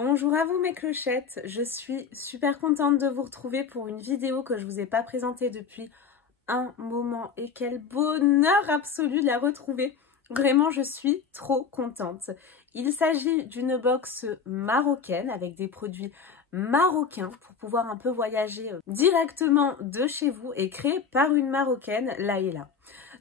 Bonjour à vous mes clochettes, je suis super contente de vous retrouver pour une vidéo que je vous ai pas présentée depuis un moment et quel bonheur absolu de la retrouver. Vraiment je suis trop contente. Il s'agit d'une box marocaine avec des produits marocains pour pouvoir un peu voyager directement de chez vous et créée par une marocaine, Laïla.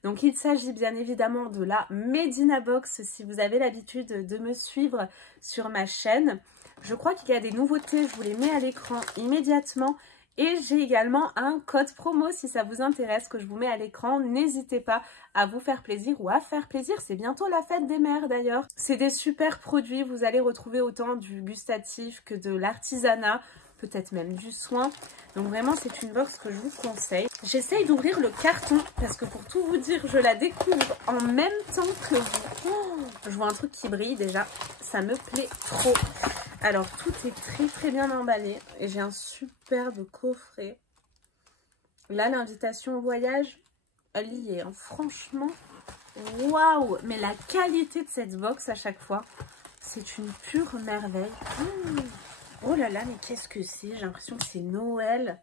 Donc il s'agit bien évidemment de la Medina Box si vous avez l'habitude de me suivre sur ma chaîne. Je crois qu'il y a des nouveautés, je vous les mets à l'écran immédiatement. Et j'ai également un code promo si ça vous intéresse que je vous mets à l'écran. N'hésitez pas à vous faire plaisir ou à faire plaisir. C'est bientôt la fête des mères d'ailleurs. C'est des super produits. Vous allez retrouver autant du gustatif que de l'artisanat. Peut-être même du soin. Donc vraiment c'est une box que je vous conseille. J'essaye d'ouvrir le carton parce que pour tout vous dire je la découvre en même temps que vous. Oh, je vois un truc qui brille déjà, ça me plaît trop. Alors tout est très bien emballé et j'ai un superbe coffret. Là l'invitation au voyage elle y est, hein. Franchement waouh, mais la qualité de cette box à chaque fois c'est une pure merveille. Oh là là, mais qu'est-ce que c'est? J'ai l'impression que c'est Noël.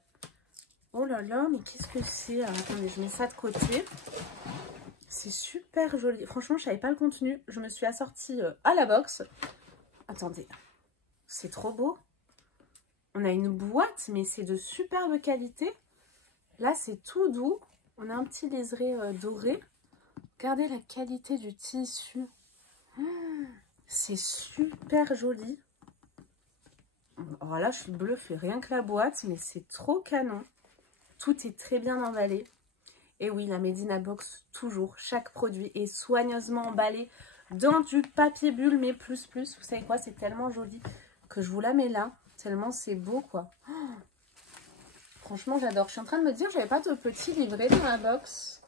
Oh là là, mais qu'est-ce que c'est? Attendez, je mets ça de côté. C'est super joli. Franchement, je savais pas le contenu. Je me suis assortie à la box. Attendez, c'est trop beau. On a une boîte, mais c'est de superbe qualité. Là, c'est tout doux. On a un petit liseré doré. Regardez la qualité du tissu. C'est super joli. Alors là, je suis bluffée, rien que la boîte, mais c'est trop canon. Tout est très bien emballé. Et oui, la Medina Box, toujours, chaque produit est soigneusement emballé dans du papier bulle, mais plus. Vous savez quoi, c'est tellement joli que je vous la mets là, tellement c'est beau, quoi. Oh, franchement, j'adore. Je suis en train de me dire, j'avais pas de petit livret dans la box.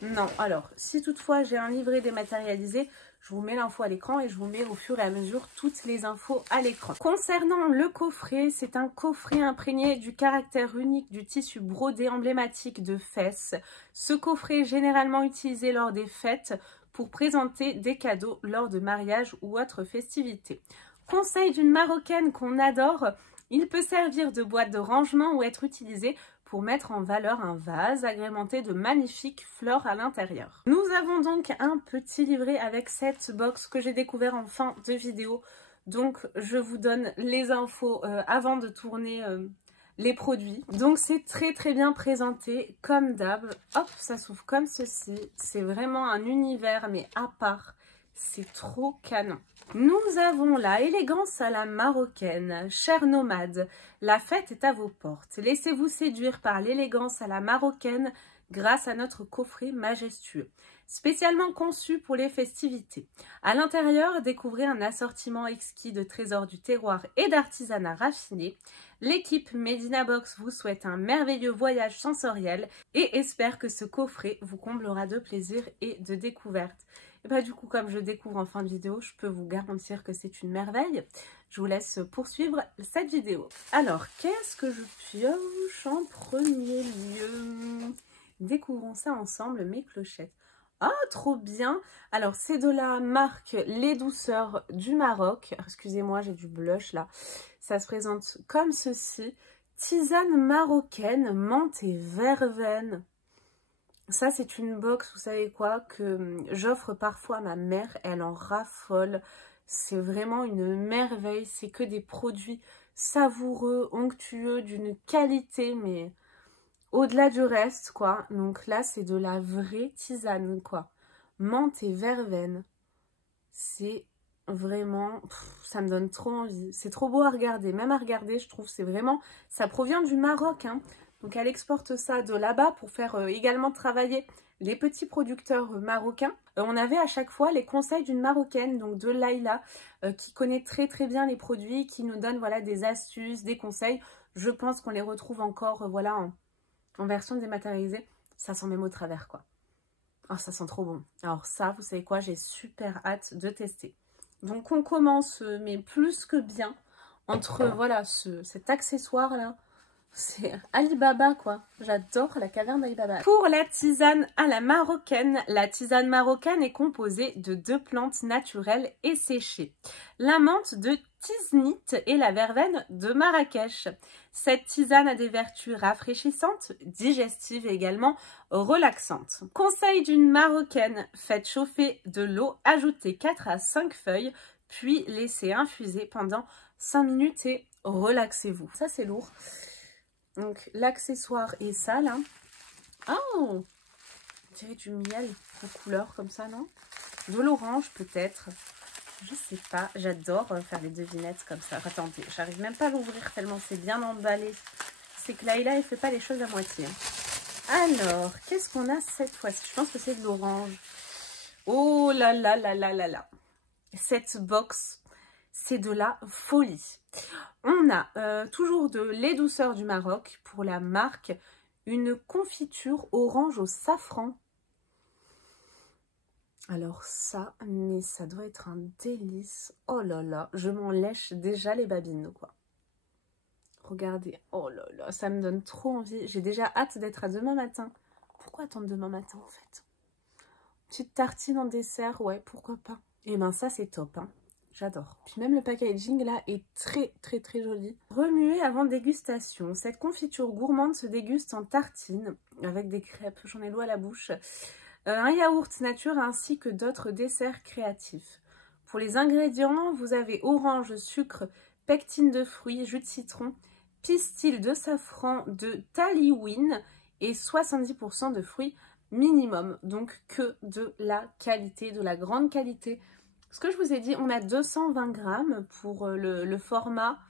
Non, alors, si toutefois j'ai un livret dématérialisé, je vous mets l'info à l'écran et je vous mets au fur et à mesure toutes les infos à l'écran. Concernant le coffret, c'est un coffret imprégné du caractère unique du tissu brodé emblématique de Fès. Ce coffret est généralement utilisé lors des fêtes pour présenter des cadeaux lors de mariages ou autres festivités. Conseil d'une marocaine qu'on adore, il peut servir de boîte de rangement ou être utilisé pour mettre en valeur un vase agrémenté de magnifiques fleurs à l'intérieur. Nous avons donc un petit livret avec cette box que j'ai découvert en fin de vidéo. Donc je vous donne les infos avant de tourner les produits. Donc c'est très bien présenté comme d'hab. Hop, ça s'ouvre comme ceci. C'est vraiment un univers mais à part. C'est trop canon. Nous avons la élégance à la marocaine. Chers nomades, la fête est à vos portes. Laissez-vous séduire par l'élégance à la marocaine grâce à notre coffret majestueux. Spécialement conçu pour les festivités. À l'intérieur, découvrez un assortiment exquis de trésors du terroir et d'artisanat raffiné. L'équipe Medina Box vous souhaite un merveilleux voyage sensoriel et espère que ce coffret vous comblera de plaisir et de découverte. Et bah du coup, comme je découvre en fin de vidéo, je peux vous garantir que c'est une merveille. Je vous laisse poursuivre cette vidéo. Alors, qu'est-ce que je pioche en premier lieu? Découvrons ça ensemble, mes clochettes. Ah, trop bien! Alors, c'est de la marque Les Douceurs du Maroc. Excusez-moi, j'ai du blush là. Ça se présente comme ceci. Tisane marocaine, menthe et verveine. Ça, c'est une box, vous savez quoi, que j'offre parfois à ma mère. Elle en raffole. C'est vraiment une merveille. C'est que des produits savoureux, onctueux, d'une qualité, mais au-delà du reste, quoi. Donc là, c'est de la vraie tisane, quoi. Menthe et verveine. C'est vraiment... ça me donne trop envie. C'est trop beau à regarder. Même à regarder, je trouve, c'est vraiment... Ça provient du Maroc, hein. Donc elle exporte ça de là-bas pour faire également travailler les petits producteurs marocains. On avait à chaque fois les conseils d'une marocaine, donc de Laïla, qui connaît très bien les produits, qui nous donne voilà, des astuces, des conseils. Je pense qu'on les retrouve encore voilà, en version dématérialisée. Ça sent même au travers, quoi. Oh, ça sent trop bon. Alors ça, vous savez quoi, j'ai super hâte de tester. Donc on commence, mais plus que bien, entre voilà cet accessoire-là. C'est Alibaba, quoi. J'adore la caverne d'Alibaba. Pour la tisane à la marocaine est composée de 2 plantes naturelles et séchées. La menthe de tiznite et la verveine de Marrakech. Cette tisane a des vertus rafraîchissantes, digestives et également relaxantes. Conseil d'une marocaine, faites chauffer de l'eau, ajoutez 4 à 5 feuilles, puis laissez infuser pendant 5 minutes et relaxez-vous. Ça c'est lourd. Donc l'accessoire est ça là. Oh, on dirait du miel en couleur comme ça, non? De l'orange peut-être. Je sais pas, j'adore faire les devinettes comme ça. Attendez, j'arrive même pas à l'ouvrir tellement c'est bien emballé. C'est que Laïla, elle fait pas les choses à moitié. Alors, qu'est-ce qu'on a cette fois-ci? Je pense que c'est de l'orange. Oh là là là là là là. Cette box, c'est de la folie. On a toujours de lait douceur du Maroc pour la marque. Une confiture orange au safran. Alors ça, mais ça doit être un délice. Oh là là, je m'en lèche déjà les babines, quoi. Regardez, oh là là, ça me donne trop envie. J'ai déjà hâte d'être à demain matin. Pourquoi attendre demain matin, en fait? Petite tartine en dessert, ouais, pourquoi pas. Et ben ça, c'est top, hein. J'adore. Puis même le packaging, là, est très, très, très joli. Remuer avant dégustation. Cette confiture gourmande se déguste en tartine avec des crêpes. J'en ai l'eau à la bouche. Un yaourt nature ainsi que d'autres desserts créatifs. Pour les ingrédients, vous avez orange, sucre, pectine de fruits, jus de citron, pistil de safran, de taliwin et 70% de fruits minimum. Donc que de la qualité, de la grande qualité. Ce que je vous ai dit, on a 220 grammes pour le format.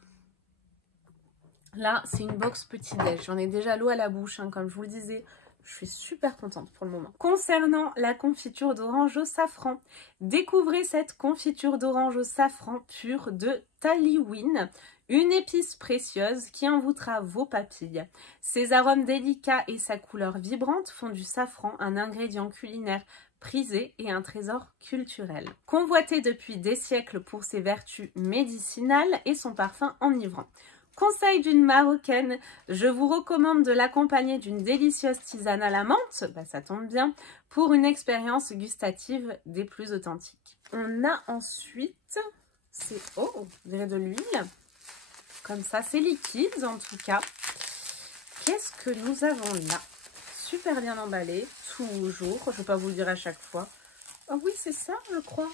Là, c'est une box petit-déj. J'en ai déjà l'eau à la bouche, hein, comme je vous le disais. Je suis super contente pour le moment. Concernant la confiture d'orange au safran, découvrez cette confiture d'orange au safran pure de taliwin, une épice précieuse qui envoûtera vos papilles. Ses arômes délicats et sa couleur vibrante font du safran un ingrédient culinaire prisé et un trésor culturel. Convoité depuis des siècles pour ses vertus médicinales et son parfum enivrant. Conseil d'une marocaine, je vous recommande de l'accompagner d'une délicieuse tisane à la menthe, bah ça tombe bien, pour une expérience gustative des plus authentiques. On a ensuite, c'est, oh, on dirait de l'huile, comme ça, c'est liquide en tout cas. Qu'est-ce que nous avons là? Super bien emballé, toujours, je ne vais pas vous le dire à chaque fois. Oh oui, c'est ça, je crois.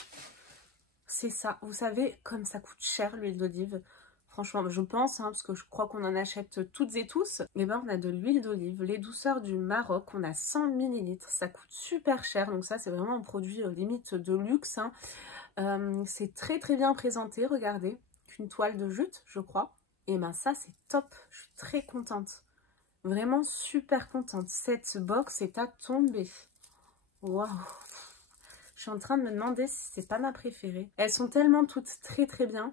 C'est ça, vous savez, comme ça coûte cher l'huile d'olive. Franchement, je pense, hein, parce que je crois qu'on en achète toutes et tous. Et ben, on a de l'huile d'olive, les douceurs du Maroc. On a 100 ml. Ça coûte super cher. Donc ça, c'est vraiment un produit limite de luxe. Hein. C'est très très bien présenté. Regardez, une toile de jute, je crois. Et ben ça, c'est top. Je suis très contente. Vraiment super contente. Cette box est à tomber. Waouh! Je suis en train de me demander si c'est pas ma préférée. Elles sont tellement toutes très très bien.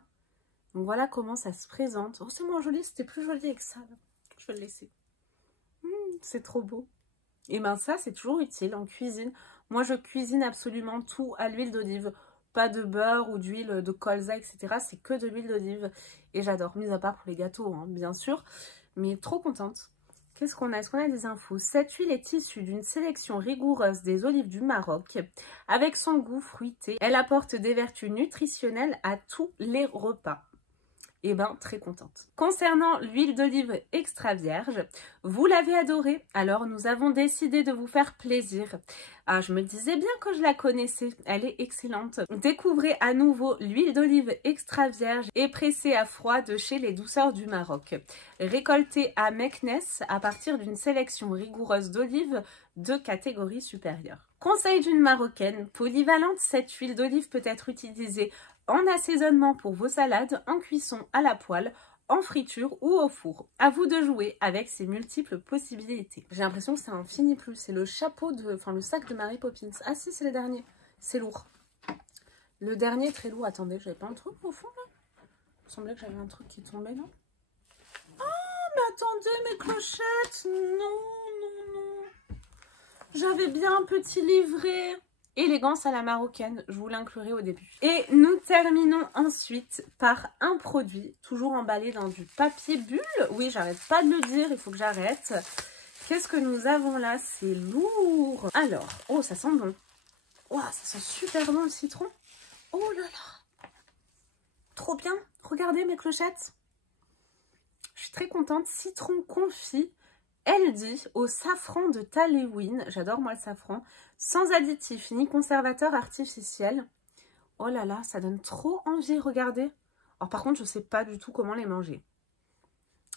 Donc voilà comment ça se présente. Oh, c'est moins joli, c'était plus joli avec ça. Là. Je vais le laisser. C'est trop beau. Et ben ça, c'est toujours utile en cuisine. Moi, je cuisine absolument tout à l'huile d'olive. Pas de beurre ou d'huile de colza, etc. C'est que de l'huile d'olive. Et j'adore, mis à part pour les gâteaux, hein, bien sûr. Mais trop contente. Qu'est-ce qu'on a? Est-ce qu'on a des infos? Cette huile est issue d'une sélection rigoureuse des olives du Maroc. Avec son goût fruité, elle apporte des vertus nutritionnelles à tous les repas. Et ben très contente. Concernant l'huile d'olive extra vierge, vous l'avez adorée, alors nous avons décidé de vous faire plaisir. Ah, je me disais bien que je la connaissais, elle est excellente. Découvrez à nouveau l'huile d'olive extra vierge et pressée à froid de chez les douceurs du Maroc. Récoltée à Meknes à partir d'une sélection rigoureuse d'olives de catégorie supérieure. Conseil d'une marocaine polyvalente, cette huile d'olive peut être utilisée en assaisonnement pour vos salades, en cuisson à la poêle, en friture ou au four. À vous de jouer avec ces multiples possibilités. J'ai l'impression que c'est un fini plus. C'est le chapeau de, enfin le sac de Mary Poppins. Ah si, c'est le dernier. C'est lourd. Le dernier très lourd. Attendez, j'avais pas un truc au fond là? Il me semblait que j'avais un truc qui tombait là. Ah mais attendez mes clochettes. Non, non, non. J'avais bien un petit livret. Élégance à la marocaine, je vous l'inclurai au début. Et nous terminons ensuite par un produit, toujours emballé dans du papier bulle. Oui, j'arrête pas de le dire, il faut que j'arrête. Qu'est-ce que nous avons là? C'est lourd. Alors, oh, ça sent bon. Oh, ça sent super bon le citron. Oh là là. Trop bien. Regardez mes clochettes. Je suis très contente. Citron confit, elle dit, au safran de Talewin. J'adore moi le safran. Sans additifs ni conservateur artificiel. Oh là là, ça donne trop envie, regardez. Alors par contre, je ne sais pas du tout comment les manger.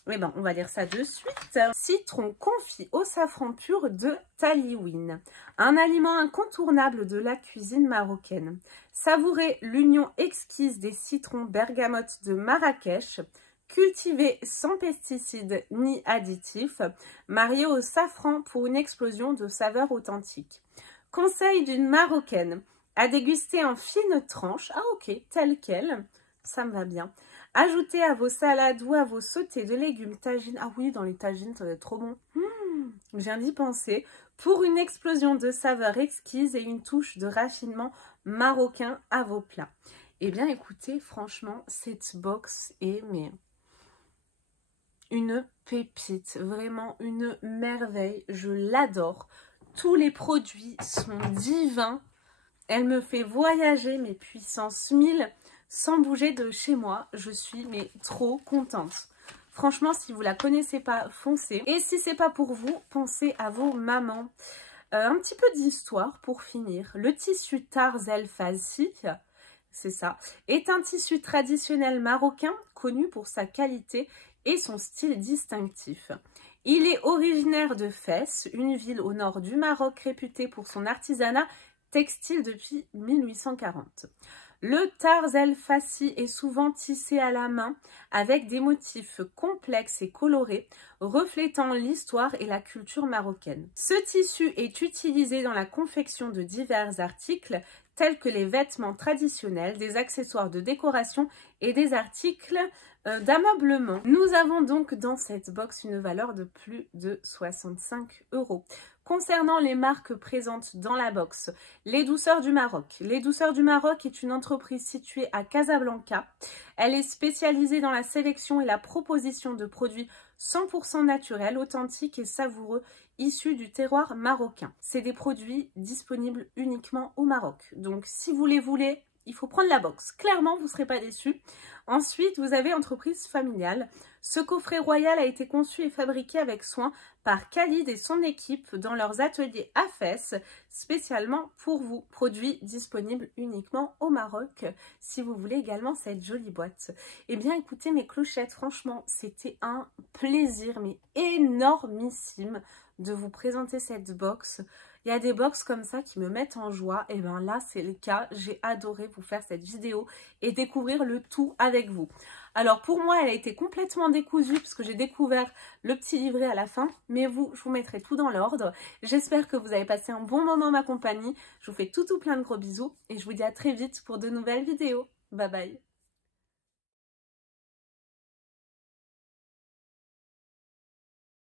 Mais bon, on va lire ça de suite. Citron confit au safran pur de Talewin. Un aliment incontournable de la cuisine marocaine. Savourez l'union exquise des citrons bergamote de Marrakech, cultivés sans pesticides ni additifs, mariés au safran pour une explosion de saveurs authentiques. Conseil d'une marocaine, à déguster en fines tranches. Ah ok, telle quelle, ça me va bien. Ajoutez à vos salades ou à vos sautés de légumes tagines. Ah oui, dans les tagines, ça va être trop bon. Je viens d'y penser. Pour une explosion de saveurs exquises et une touche de raffinement marocain à vos plats. Eh bien, écoutez, franchement, cette box est une pépite. Vraiment une merveille. Je l'adore. Tous les produits sont divins. Elle me fait voyager mes puissances 1000 sans bouger de chez moi. Je suis trop contente. Franchement, si vous ne la connaissez pas, foncez. Et si c'est pas pour vous, pensez à vos mamans. Un petit peu d'histoire pour finir. Le tissu Tarz El Fassi, c'est ça, est un tissu traditionnel marocain connu pour sa qualité et son style distinctif. Il est originaire de Fès, une ville au nord du Maroc réputée pour son artisanat textile depuis 1840. Le Tarz El Fassi est souvent tissé à la main avec des motifs complexes et colorés reflétant l'histoire et la culture marocaine. Ce tissu est utilisé dans la confection de divers articles tels que les vêtements traditionnels, des accessoires de décoration et des articles d'ameublement. Nous avons donc dans cette box une valeur de plus de 65 €. Concernant les marques présentes dans la box, Les Douceurs du Maroc. Les Douceurs du Maroc est une entreprise située à Casablanca. Elle est spécialisée dans la sélection et la proposition de produits 100% naturels, authentiques et savoureux, issus du terroir marocain. C'est des produits disponibles uniquement au Maroc. Donc si vous les voulez, il faut prendre la box. Clairement, vous ne serez pas déçus. Ensuite, vous avez entreprise familiale. Ce coffret royal a été conçu et fabriqué avec soin par Khalid et son équipe dans leurs ateliers à Fès, spécialement pour vous. Produit disponible uniquement au Maroc, si vous voulez également cette jolie boîte. Eh bien, écoutez mes clochettes, franchement, c'était un plaisir, mais énormissime de vous présenter cette box. Il y a des box comme ça qui me mettent en joie. Et bien là, c'est le cas. J'ai adoré vous faire cette vidéo et découvrir le tout avec vous. Alors pour moi, elle a été complètement décousue parce que j'ai découvert le petit livret à la fin. Mais vous, je vous mettrai tout dans l'ordre. J'espère que vous avez passé un bon moment en ma compagnie. Je vous fais tout plein de gros bisous. Et je vous dis à très vite pour de nouvelles vidéos. Bye bye.